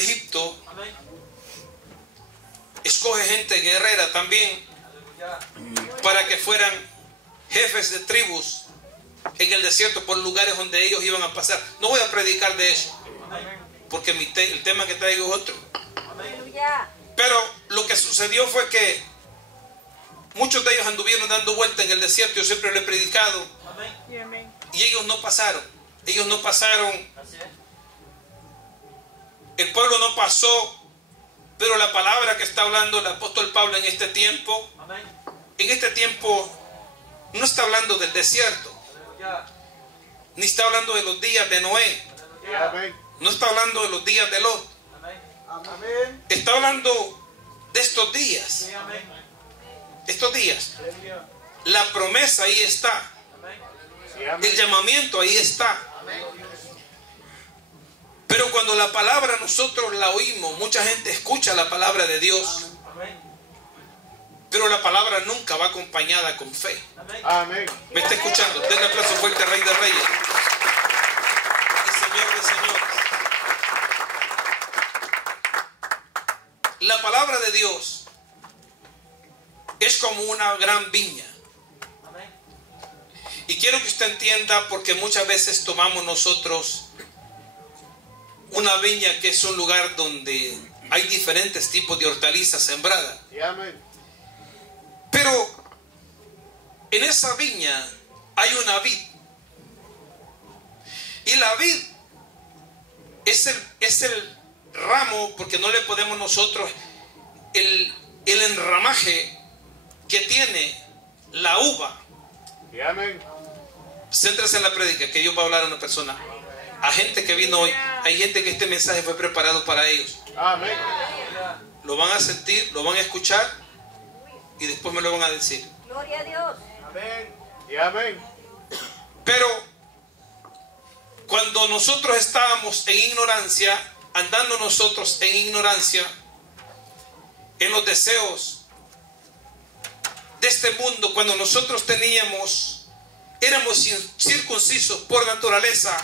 Egipto, escoge gente guerrera también para que fueran jefes de tribus en el desierto por lugares donde ellos iban a pasar. No voy a predicar de eso, porque el tema que traigo es otro. Pero lo que sucedió fue que muchos de ellos anduvieron dando vuelta en el desierto. Yo siempre lo he predicado. Y ellos no pasaron. Ellos no pasaron. El pueblo no pasó. Pero la palabra que está hablando el apóstol Pablo en este tiempo, no está hablando del desierto, ni está hablando de los días de Noé, no está hablando de los días de Lot, está hablando de estos días. Estos días, la promesa ahí está, el llamamiento ahí está. Pero cuando la palabra nosotros la oímos, mucha gente escucha la palabra de Dios, pero la palabra nunca va acompañada con fe. ¿Me está escuchando? Denle aplauso fuerte al Rey de Reyes y Señor de Señores. La palabra de Dios es como una gran viña. Y quiero que usted entienda, porque muchas veces tomamos nosotros una viña que es un lugar donde hay diferentes tipos de hortalizas sembradas. Pero en esa viña hay una vid. Y la vid es el ramo, porque no le podemos nosotros el enramaje que tiene la uva. Céntrese en la prédica, que yo voy a hablar a una persona, a gente que vino hoy. Hay gente que este mensaje fue preparado para ellos. Lo van a sentir, lo van a escuchar y después me lo van a decir. Gloria a Dios. Pero cuando nosotros estábamos en ignorancia, andando nosotros en ignorancia, en los deseos de este mundo, cuando nosotros éramos circuncisos por naturaleza,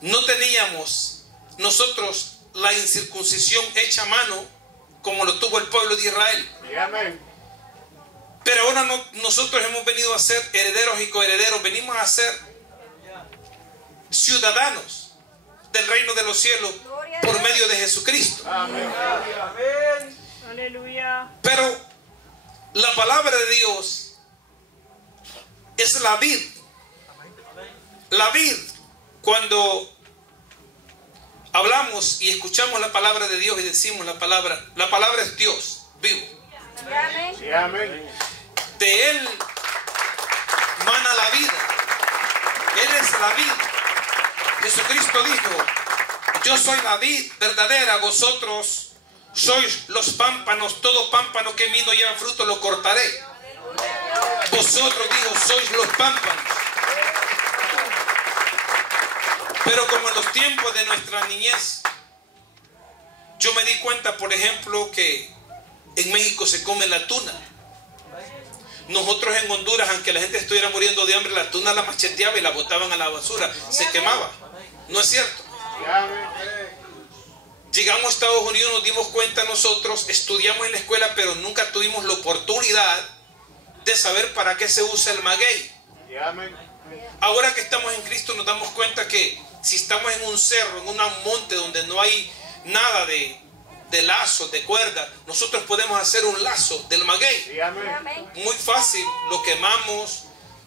no teníamos nosotros la incircuncisión hecha a mano como lo tuvo el pueblo de Israel. Pero ahora nosotros hemos venido a ser herederos y coherederos, venimos a ser ciudadanos del reino de los cielos por medio de Jesucristo. Aleluya. Pero la palabra de Dios es la vid. La vid, cuando hablamos y escuchamos la palabra de Dios y decimos la palabra es Dios vivo. De Él mana la vida. Él es la vid. Jesucristo dijo: yo soy la vid verdadera, vosotros sois los pámpanos. Todo pámpano que en mí no lleva fruto lo cortaré. Vosotros, dijo, sois los pámpanos. Pero como en los tiempos de nuestra niñez, yo me di cuenta, por ejemplo, que en México se come la tuna. Nosotros en Honduras, aunque la gente estuviera muriendo de hambre, la tuna la macheteaba y la botaban a la basura, se quemaba. ¿No es cierto? Llegamos a Estados Unidos, nos dimos cuenta nosotros, estudiamos en la escuela, pero nunca tuvimos la oportunidad de saber para qué se usa el maguey. Ahora que estamos en Cristo nos damos cuenta que si estamos en un cerro, en un monte donde no hay nada de lazo, de cuerda, nosotros podemos hacer un lazo del maguey. Muy fácil, lo quemamos,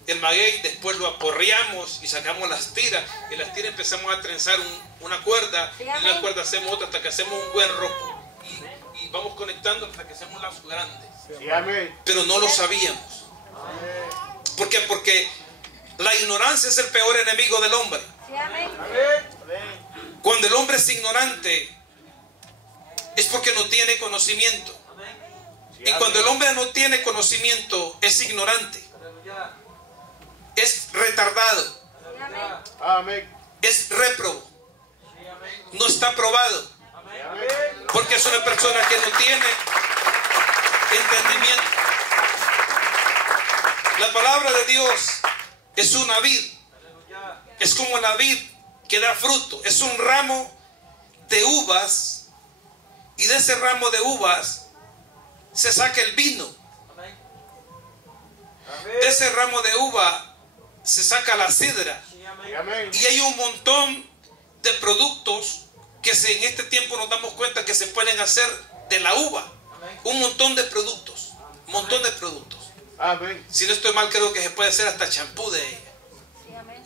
el maguey, después lo aporreamos y sacamos las tiras. Y las tiras empezamos a trenzar una cuerda, y la cuerda hacemos otra hasta que hacemos un buen roco. Y vamos conectando hasta que hacemos un lazo grande. Pero no lo sabíamos. ¿Por qué? Porque la ignorancia es el peor enemigo del hombre. Cuando el hombre es ignorante, es porque no tiene conocimiento. Y cuando el hombre no tiene conocimiento, es ignorante, es retardado, es réprobo, no está aprobado, porque es una persona que no tiene entendimiento. La palabra de Dios es una vid, es como la vid que da fruto, es un ramo de uvas, y de ese ramo de uvas se saca el vino. De ese ramo de uva se saca la sidra. Y hay un montón de productos que en este tiempo nos damos cuenta que se pueden hacer de la uva. Un montón de productos. Un montón de productos. Si no estoy mal, creo que se puede hacer hasta champú de ella.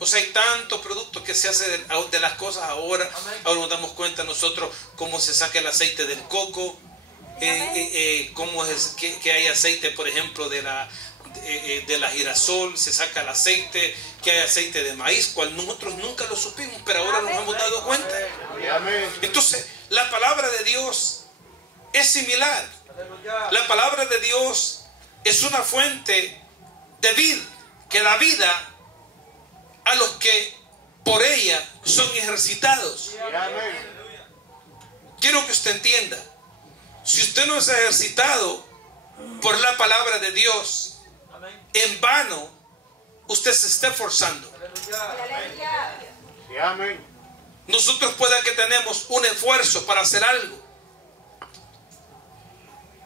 O sea, hay tantos productos que se hacen de las cosas ahora. Ahora nos damos cuenta nosotros cómo se saca el aceite del coco, cómo es que hay aceite, por ejemplo, de la girasol, se saca el aceite, que hay aceite de maíz, cual nosotros nunca lo supimos, pero ahora nos hemos dado cuenta. Entonces, la palabra de Dios es similar. La palabra de Dios es una fuente de vida, que da vida a los que por ella son ejercitados. Quiero que usted entienda, si usted no es ejercitado por la palabra de Dios, en vano usted se está esforzando. Nosotros pueda que tenemos un esfuerzo para hacer algo,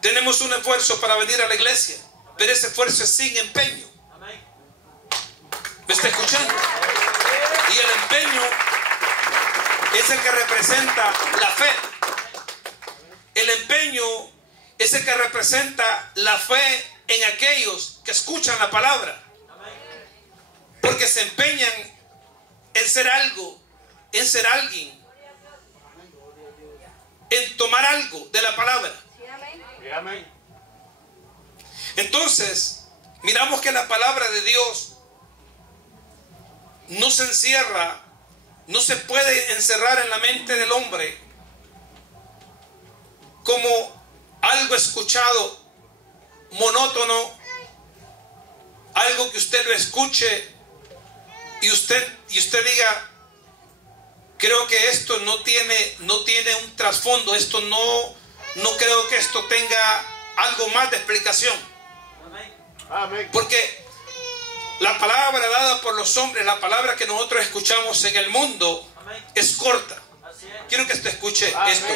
tenemos un esfuerzo para venir a la iglesia, pero ese esfuerzo es sin empeño. ¿Me está escuchando? Y el empeño es el que representa la fe. El empeño es el que representa la fe en aquellos que escuchan la palabra. Porque se empeñan en ser algo, en ser alguien, en tomar algo de la palabra. Entonces, miramos que la palabra de Dios no se encierra, no se puede encerrar en la mente del hombre como algo escuchado, monótono, algo que usted lo escuche y usted diga, creo que esto no tiene un trasfondo, esto no creo que esto tenga algo más de explicación. Porque la palabra dada por los hombres, la palabra que nosotros escuchamos en el mundo, es corta. Quiero que usted escuche esto.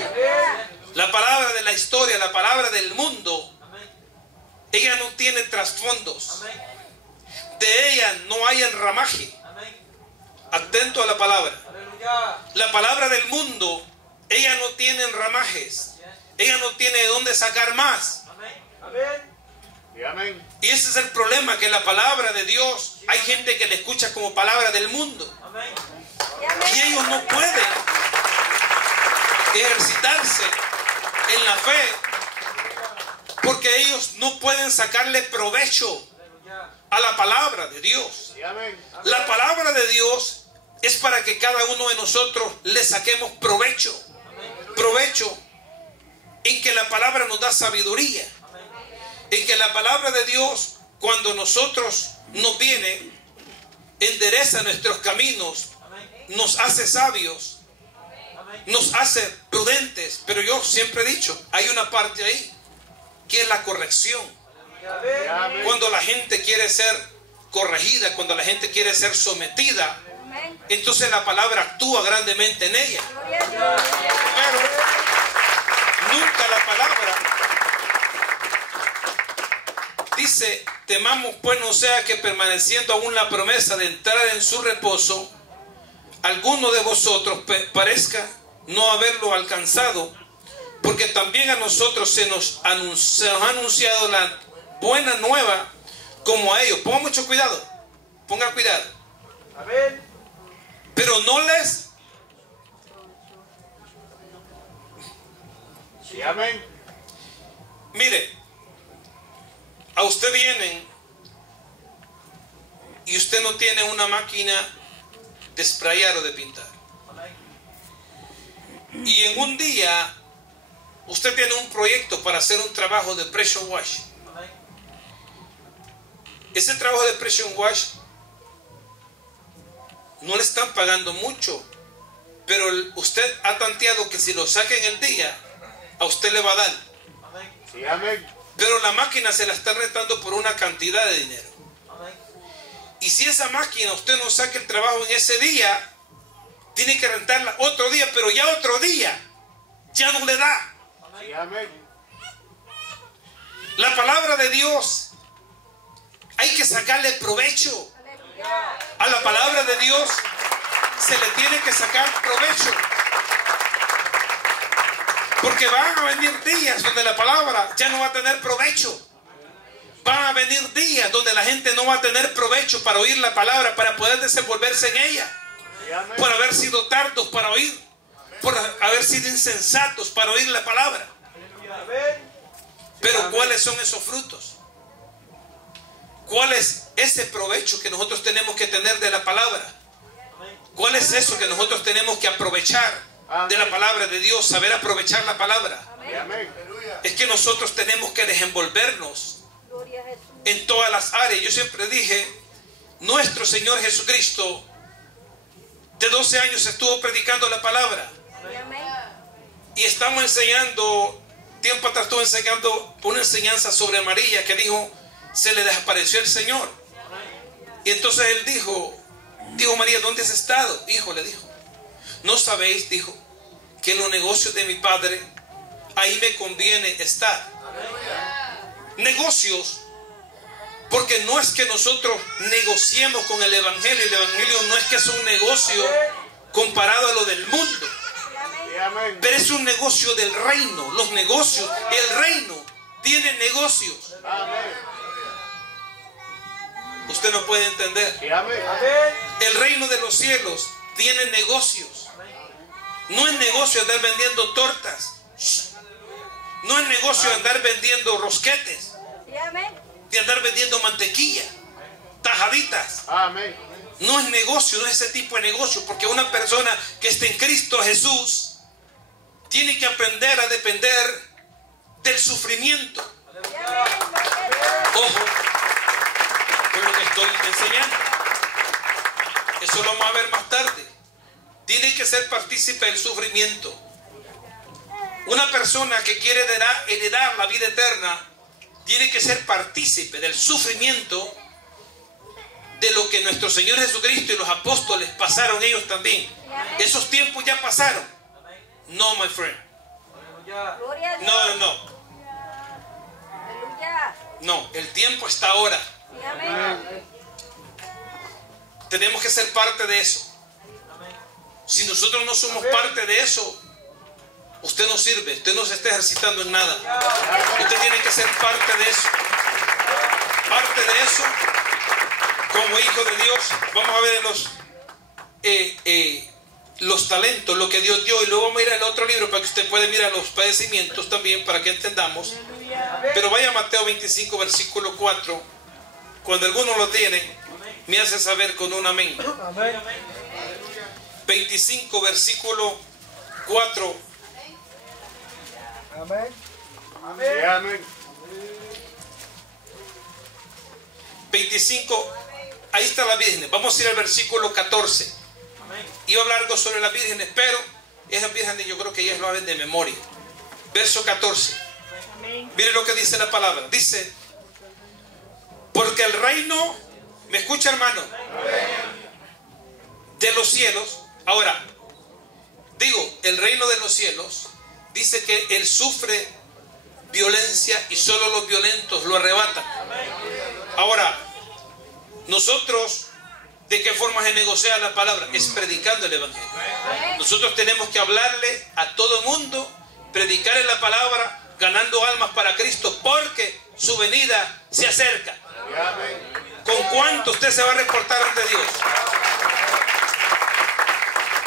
La palabra de la historia, la palabra del mundo, ella no tiene trasfondos. De ella no hay enramaje. Atento a la palabra. La palabra del mundo, ella no tiene enramajes. Ella no tiene de dónde sacar más. Y ese es el problema, que la palabra de Dios, hay gente que la escucha como palabra del mundo. Y ellos no pueden ejercitarse en la fe, porque ellos no pueden sacarle provecho a la palabra de Dios. La palabra de Dios es para que cada uno de nosotros le saquemos provecho. Provecho en que la palabra nos da sabiduría. En que la palabra de Dios, cuando nosotros nos viene, endereza nuestros caminos, nos hace sabios, nos hace prudentes. Pero yo siempre he dicho, hay una parte ahí, que es la corrección. Cuando la gente quiere ser corregida, cuando la gente quiere ser sometida, entonces la palabra actúa grandemente en ella. Pero nunca la palabra dice, temamos pues no sea que permaneciendo aún la promesa de entrar en su reposo, alguno de vosotros parezca no haberlo alcanzado, porque también a nosotros se nos ha anunciado la buena nueva como a ellos. Ponga mucho cuidado, ponga cuidado. Amén. Pero no les... Sí, amén. Mire, a usted vienen y usted no tiene una máquina de sprayar o de pintar. Y en un día usted tiene un proyecto para hacer un trabajo de pressure wash. Ese trabajo de pressure wash no le están pagando mucho, pero usted ha tanteado que si lo saca en el día, a usted le va a dar. Sí, amén. Pero la máquina se la está rentando por una cantidad de dinero. Y si esa máquina usted no saca el trabajo en ese día, tiene que rentarla otro día, pero ya otro día. ya no le da. La palabra de Dios, hay que sacarle provecho. A la palabra de Dios se le tiene que sacar provecho. Porque van a venir días donde la palabra ya no va a tener provecho. Van a venir días donde la gente no va a tener provecho para oír la palabra, para poder desenvolverse en ella. Por haber sido tardos para oír, por haber sido insensatos para oír la palabra. Pero ¿cuáles son esos frutos? ¿Cuál es ese provecho que nosotros tenemos que tener de la palabra? ¿Cuál es eso que nosotros tenemos que aprovechar de la palabra de Dios? Saber aprovechar la palabra. Es que nosotros tenemos que desenvolvernos en todas las áreas. Yo siempre dije, nuestro Señor Jesucristo de 12 años estuvo predicando la palabra. Y estamos enseñando, tiempo atrás estuve enseñando una enseñanza sobre María, que dijo, se le desapareció el Señor. Y entonces él dijo María, ¿dónde has estado? Hijo, le dijo, ¿no sabéis, dijo, que en los negocios de mi padre, ahí me conviene estar? Negocios, porque no es que nosotros negociemos con el Evangelio. El Evangelio no es que es un negocio comparado a lo del mundo, pero es un negocio del reino. Los negocios, el reino tiene negocios. Usted no puede entender. El reino de los cielos tiene negocios. No es negocio andar vendiendo tortas. No es negocio andar vendiendo rosquetes. De andar vendiendo mantequilla, tajaditas. No es negocio, no es ese tipo de negocio. Porque una persona que está en Cristo Jesús tiene que aprender a depender del sufrimiento. Ojo con lo que estoy enseñando. Eso lo vamos a ver más tarde. Tiene que ser partícipe del sufrimiento. Una persona que quiere heredar la vida eterna tiene que ser partícipe del sufrimiento de lo que nuestro Señor Jesucristo y los apóstoles pasaron ellos también. Esos tiempos ya pasaron. No, my friend. No, el tiempo está ahora. Tenemos que ser parte de eso. Si nosotros no somos parte de eso, usted no sirve, usted no se está ejercitando en nada. Usted tiene que ser parte de eso. Parte de eso, como hijo de Dios. Vamos a ver los talentos, lo que Dios dio. Y luego vamos a ir al otro libro para que usted pueda mirar los padecimientos también, para que entendamos. Pero vaya a Mateo 25, versículo 4. Cuando alguno lo tiene, me hace saber con un amén. 25, versículo 4. Amén. 25, ahí está la Virgen. Vamos a ir al versículo 14. Iba a hablar algo sobre las vírgenes, pero esas vírgenes yo creo que ellas lo saben de memoria. Verso 14. Mire lo que dice la palabra. Dice, porque el reino, ¿me escucha, hermano? De los cielos. Ahora, digo, el reino de los cielos dice que él sufre violencia y solo los violentos lo arrebatan. Ahora, nosotros, ¿de qué forma se negocia la palabra? Es predicando el Evangelio. Nosotros tenemos que hablarle a todo el mundo, predicarle la palabra, ganando almas para Cristo, porque su venida se acerca. ¿Con cuánto usted se va a reportar ante Dios?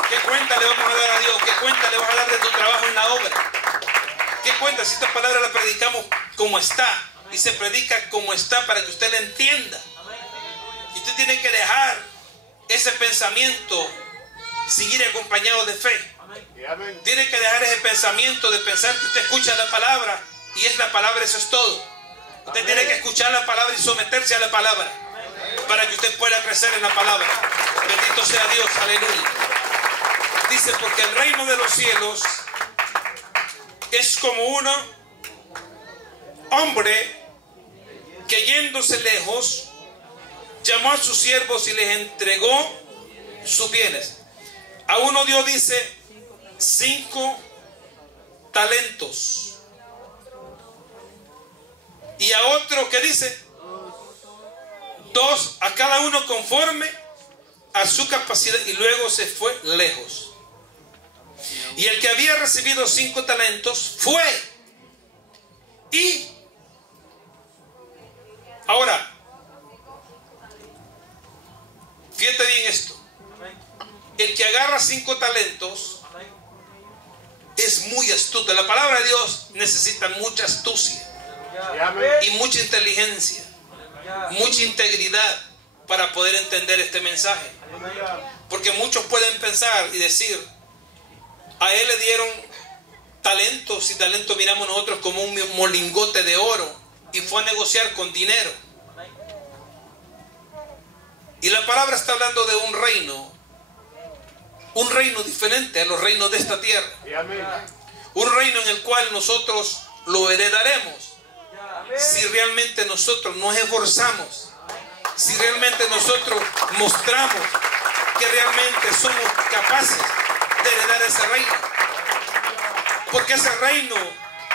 ¿Qué cuenta le vamos a dar a Dios? ¿Qué cuenta le vas a dar de tu trabajo en la obra? ¿Qué cuenta si esta palabra la predicamos como está? Y se predica como está para que usted la entienda. Y usted tiene que dejar ese pensamiento, seguir acompañado de fe. Tiene que dejar ese pensamiento de pensar que usted escucha la palabra y es la palabra, eso es todo. Usted tiene que escuchar la palabra y someterse a la palabra para que usted pueda crecer en la palabra. Bendito sea Dios, aleluya. Dice, porque el reino de los cielos es como un hombre que yéndose lejos llamó a sus siervos y les entregó sus bienes. A uno dio, dice, 5 talentos. Y a otro, ¿qué dice? 2, a cada uno conforme a su capacidad. Y luego se fue lejos. Y el que había recibido 5 talentos fue. Y ahora, fíjate bien esto. El que agarra 5 talentos es muy astuto. La palabra de Dios necesita mucha astucia y mucha inteligencia, mucha integridad para poder entender este mensaje. Porque muchos pueden pensar y decir, a él le dieron talentos, y talentos miramos nosotros como un molingote de oro, y fue a negociar con dinero. Y la palabra está hablando de un reino diferente a los reinos de esta tierra. Un reino en el cual nosotros lo heredaremos si realmente nosotros nos esforzamos, si realmente nosotros mostramos que realmente somos capaces de heredar ese reino. Porque ese reino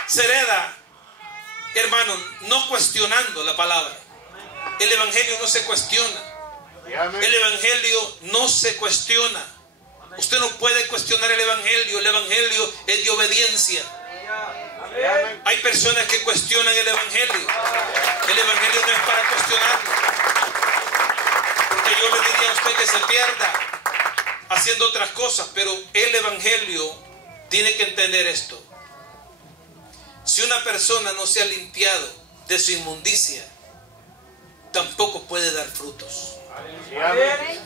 se hereda, hermano, no cuestionando la palabra. El evangelio no se cuestiona. El evangelio no se cuestiona. Usted no puede cuestionar el evangelio. El evangelio es de obediencia. Hay personas que cuestionan el evangelio. El evangelio no es para cuestionarlo. Porque yo le diría a usted que se pierda haciendo otras cosas, pero el evangelio tiene que entender esto. Si una persona no se ha limpiado de su inmundicia, tampoco puede dar frutos.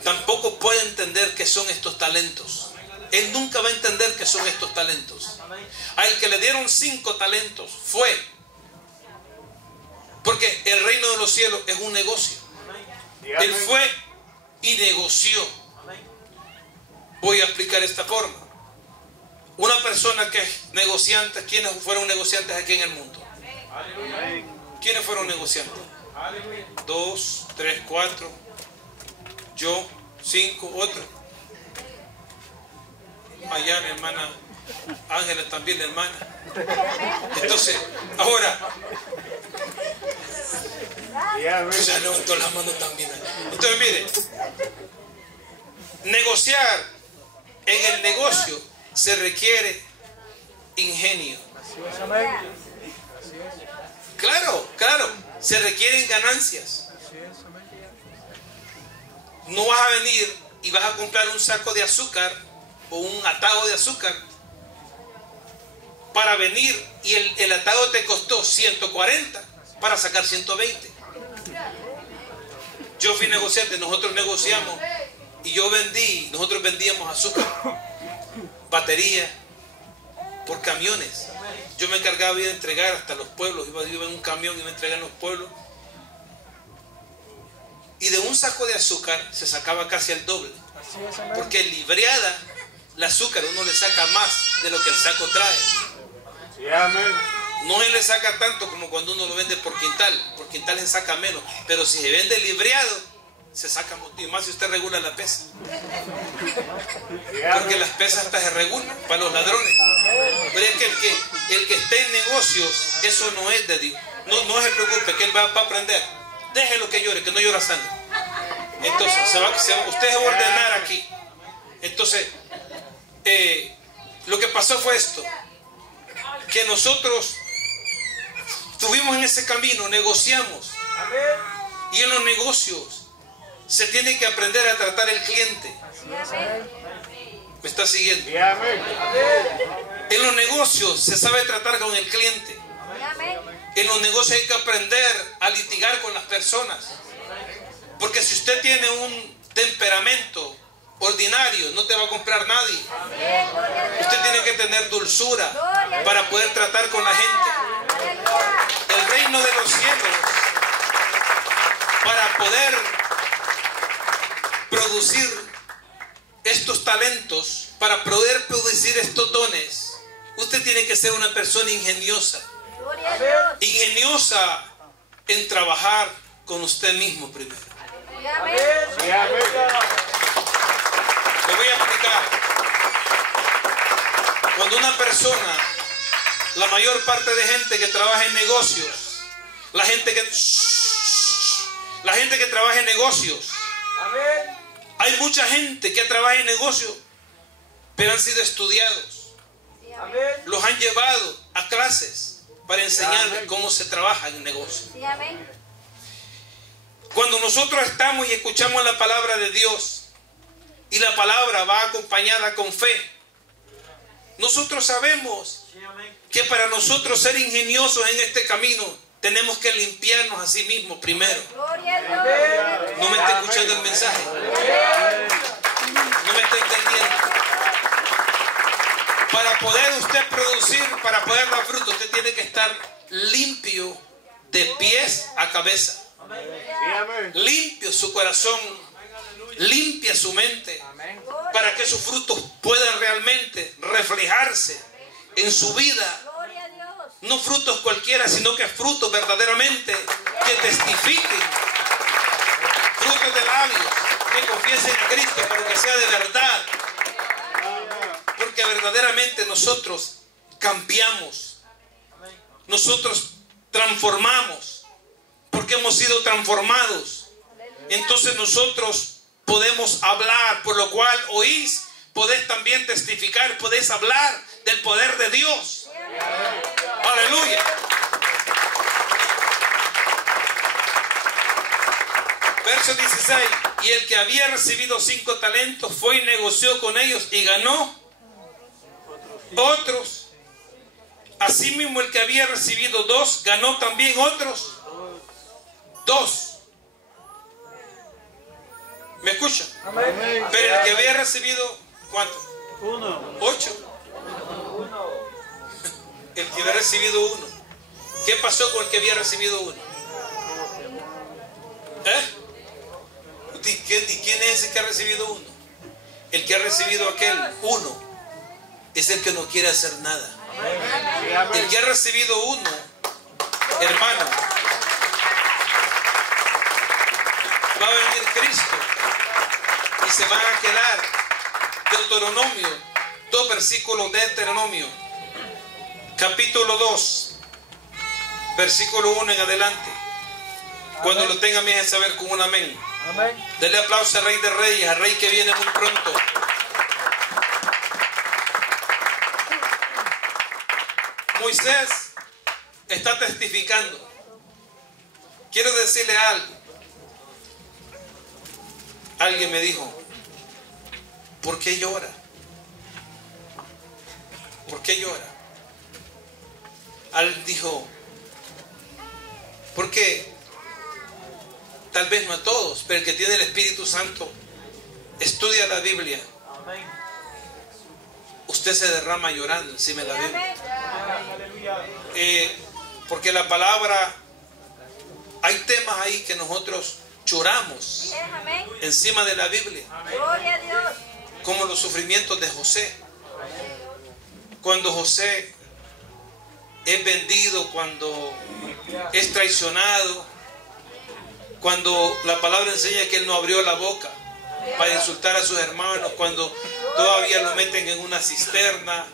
Tampoco puede entender qué son estos talentos. Él nunca va a entender qué son estos talentos. Al que le dieron 5 talentos fue. Porque el reino de los cielos es un negocio. Él fue y negoció. Voy a explicar esta forma. Una persona que es negociante, ¿quiénes fueron negociantes aquí en el mundo? ¿Quiénes fueron negociantes? 2, 3, 4, yo, 5, otro. Allá la hermana Ángela también, la hermana. Entonces, ahora, ya levantó las manos también. Entonces, mire, negociar en el negocio se requiere ingenio. Claro, se requieren ganancias. No vas a venir y vas a comprar un saco de azúcar o un atajo de azúcar para venir y el atajo te costó 140 para sacar 120. Yo fui negociante, nosotros negociamos y nosotros vendíamos azúcar, batería, por camiones. Yo me encargaba de entregar hasta los pueblos, iba en un camión y me entregaban en los pueblos. Y de un saco de azúcar se sacaba casi el doble. Porque libreada, el azúcar uno le saca más de lo que el saco trae. No él le saca tanto como cuando uno lo vende por quintal. Por quintal se saca menos. Pero si se vende libreado, se saca mucho más si usted regula la pesa. Porque las pesas hasta se regulan para los ladrones. Pero es que el que esté en negocios, eso no es de Dios. No se preocupe, que él va a aprender. Déjelo que llore, que no llora sangre. Entonces, usted se va a ordenar aquí. Entonces, lo que pasó fue esto. Que nosotros estuvimos en ese camino, negociamos. Y en los negocios se tiene que aprender a tratar el cliente. ¿Me está siguiendo? En los negocios se sabe tratar con el cliente. En los negocios hay que aprender a litigar con las personas. Porque si usted tiene un temperamento ordinario, no te va a comprar nadie. Usted tiene que tener dulzura para poder tratar con la gente. El reino de los cielos, para poder producir estos talentos, para poder producir estos dones, usted tiene que ser una persona ingeniosa. Ingeniosa en trabajar con usted mismo primero. Le voy a explicar. Cuando una persona La mayor parte de gente que trabaja en negocios, la gente que trabaja en negocios, hay mucha gente que trabaja en negocios, pero han sido estudiados. Los han llevado a clases para enseñarles cómo se trabaja en negocios. Cuando nosotros estamos y escuchamos la palabra de Dios y la palabra va acompañada con fe, nosotros sabemos que para nosotros ser ingeniosos en este camino tenemos que limpiarnos a sí mismos primero. ¿No me está escuchando el mensaje? ¿No me está entendiendo? Para poder usted producir, para poder dar fruto, usted tiene que estar limpio de pies a cabeza. Limpio su corazón, limpia su mente, para que sus frutos puedan realmente reflejarse en su vida. No frutos cualquiera, sino que frutos verdaderamente que testifiquen, frutos de labios que confiesen a Cristo, pero que sea de verdad, porque verdaderamente nosotros cambiamos, nosotros transformamos, porque hemos sido transformados. Entonces nosotros podemos hablar, por lo cual oís, podés también testificar, podés hablar del poder de Dios. Aleluya. Verso 16. Y el que había recibido 5 talentos fue y negoció con ellos y ganó otros. Asimismo el que había recibido 2 ganó también otros 2. ¿Me escuchan? Pero el que había recibido, ¿cuánto? 1. 8. El que había recibido 1. ¿Qué pasó con el que había recibido 1? ¿Y quién es ese que ha recibido 1? El que ha recibido aquel 1 es el que no quiere hacer nada. El que ha recibido 1, hermano, va a venir Cristo y se van a quedar. Deuteronomio, 2 versículos de Deuteronomio, capítulo 2, versículo 1 en adelante. Cuando lo tengan, me dejen saber con un amén. Denle aplauso al Rey de Reyes, al Rey que viene muy pronto. Moisés está testificando. Quiero decirle algo. Alguien me dijo, ¿por qué llora? ¿Por qué llora? Alguien dijo, porque tal vez no a todos, pero el que tiene el Espíritu Santo estudia la Biblia. Usted se derrama llorando encima de la Biblia. Porque la palabra, hay temas ahí que nosotros lloramos encima de la Biblia, como los sufrimientos de José. Cuando José es vendido, cuando es traicionado, cuando la palabra enseña que él no abrió la boca para insultar a sus hermanos, cuando todavía lo meten en una cisterna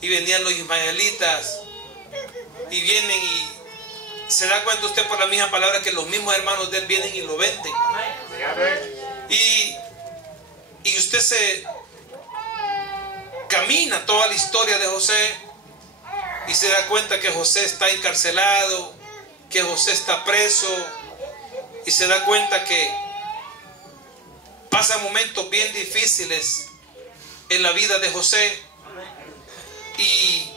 y venían los ismaelitas y vienen y se da cuenta usted por la misma palabra que los mismos hermanos de él vienen y lo venden. Y usted se camina toda la historia de José y se da cuenta que José está encarcelado, que José está preso, y se da cuenta que pasa momentos bien difíciles en la vida de José, y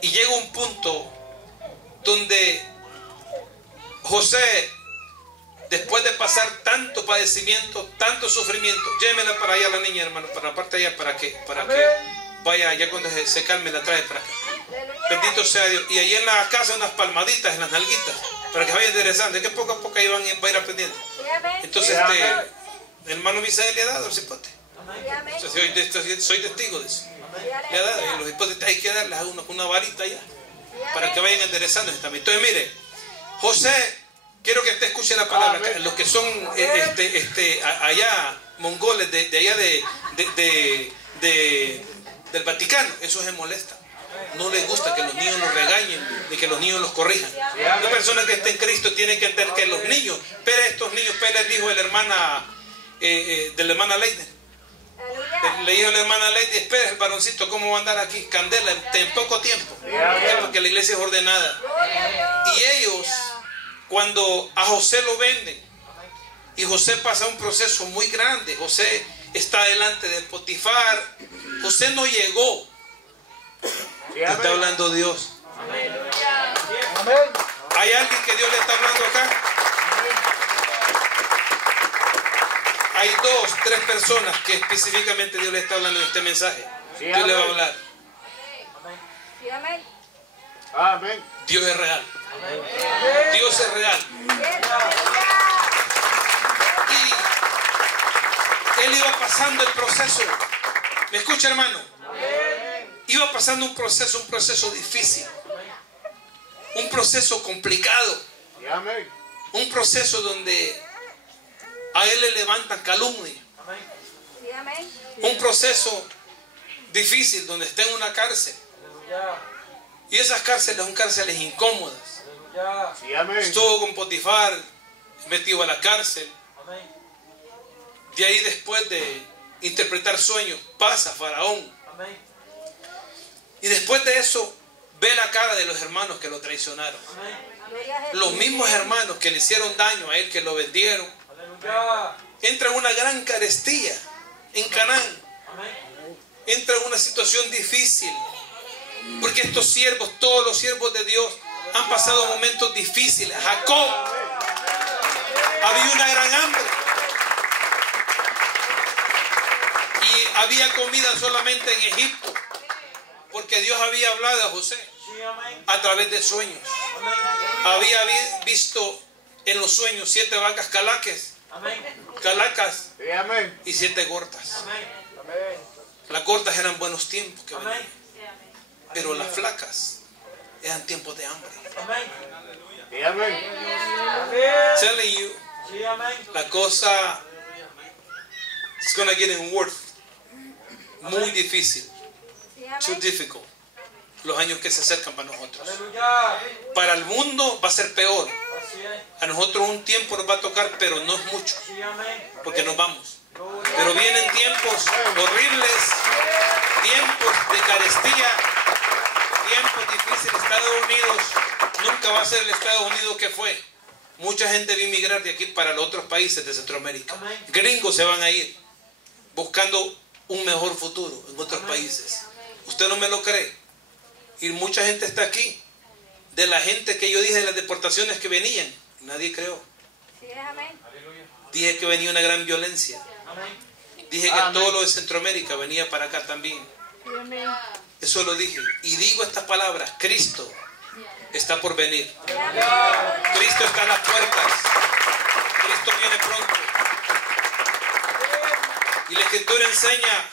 llega un punto donde José, después de pasar tanto padecimiento, tanto sufrimiento, llévemela para allá la niña, hermano, para la parte de allá, para que vaya, ya cuando se calme la trae para acá. Bendito sea Dios. Y ahí en la casa unas palmaditas en las nalguitas, para que vaya interesante, que poco a poco ahí va a ir aprendiendo. Entonces, hermano Misael le ha dado el cipote. Soy testigo de eso. Le ha dado, los cipotes hay que darles a uno con una varita allá, para que vayan enderezándose también. Entonces, mire, José, quiero que usted escuche la palabra. Los que son allá, mongoles, de allá del Vaticano, eso se molesta. No les gusta que los niños los regañen, ni que los niños los corrijan. Una persona que esté en Cristo tiene que entender que los niños, pero estos niños, Pérez dijo de la hermana Leide. Le dijo a la hermana Leide, espera el varoncito, ¿cómo va a andar aquí? Candela, en poco tiempo. Porque la iglesia es ordenada. Y ellos, cuando a José lo venden, y José pasa un proceso muy grande, José está delante de Potifar, José no llegó. Está hablando Dios. ¿Hay alguien que Dios le está hablando acá? Hay 2, 3 personas que específicamente Dios le está hablando en este mensaje. Dios le va a hablar. Amén. Dios es real. Dios es real. Y él iba pasando el proceso. ¿Me escucha, hermano? Iba pasando un proceso difícil. Un proceso complicado. Un proceso donde a él le levantan calumnia. Un proceso difícil donde está en una cárcel. Y esas cárceles son cárceles incómodas. Estuvo con Potifar, metido a la cárcel. De ahí, después de interpretar sueños, pasa a Faraón. Y después de eso, ve la cara de los hermanos que lo traicionaron. Los mismos hermanos que le hicieron daño a él, que lo vendieron. Entra en una gran carestía en Canaán. Entra en una situación difícil. Porque estos siervos, todos los siervos de Dios, han pasado momentos difíciles. Jacob, había una gran hambre. Y había comida solamente en Egipto. Porque Dios había hablado a José a través de sueños. Había visto en los sueños 7 vacas calacas y 7 gordas. Las gordas eran buenos tiempos que venían, pero las flacas eran tiempos de hambre. Telling you, la cosa it's gonna get worse. Muy difícil. Too difficult. Los años que se acercan para nosotros. Para el mundo va a ser peor. A nosotros un tiempo nos va a tocar, pero no es mucho, porque nos vamos. Pero vienen tiempos horribles, tiempos de carestía, tiempos difíciles. Estados Unidos nunca va a ser el Estados Unidos que fue. Mucha gente va a emigrar de aquí para los otros países de Centroamérica. Gringos se van a ir buscando un mejor futuro en otros países. ¿Usted no me lo cree? Y mucha gente está aquí. De la gente que yo dije de las deportaciones que venían, nadie creó. Dije que venía una gran violencia. Dije que todo lo de Centroamérica venía para acá también. Eso lo dije. Y digo estas palabras: Cristo está por venir. Cristo está a las puertas. Cristo viene pronto. Y la Escritura enseña,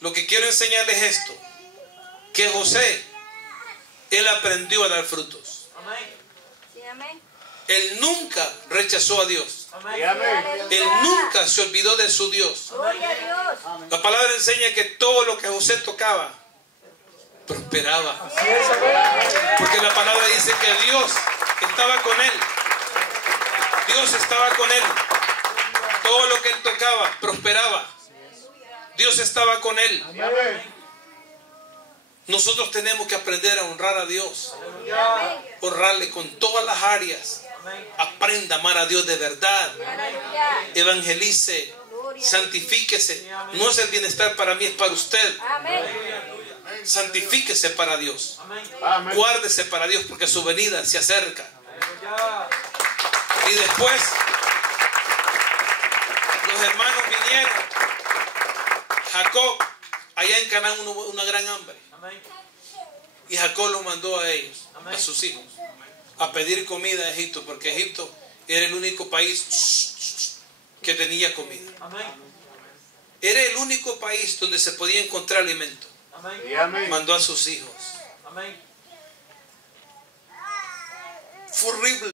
lo que quiero enseñarles es esto: que José, él aprendió a dar frutos. Él nunca rechazó a Dios. Él nunca se olvidó de su Dios. La palabra enseña que todo lo que José tocaba prosperaba. Porque la palabra dice que Dios estaba con él. Dios estaba con él. Todo lo que él tocaba prosperaba. Dios estaba con él. Nosotros tenemos que aprender a honrar a Dios. Honrarle con todas las áreas. Aprenda a amar a Dios de verdad. Evangelice. Santifíquese. No es el bienestar para mí, es para usted. Santifíquese para Dios. Guárdese para Dios, porque su venida se acerca. Y después los hermanos vinieron. Jacob, allá en Canaán hubo una gran hambre. Y Jacob los mandó a ellos, a sus hijos, a pedir comida a Egipto, porque Egipto era el único país que tenía comida. Era el único país donde se podía encontrar alimento. Mandó a sus hijos. Fue horrible.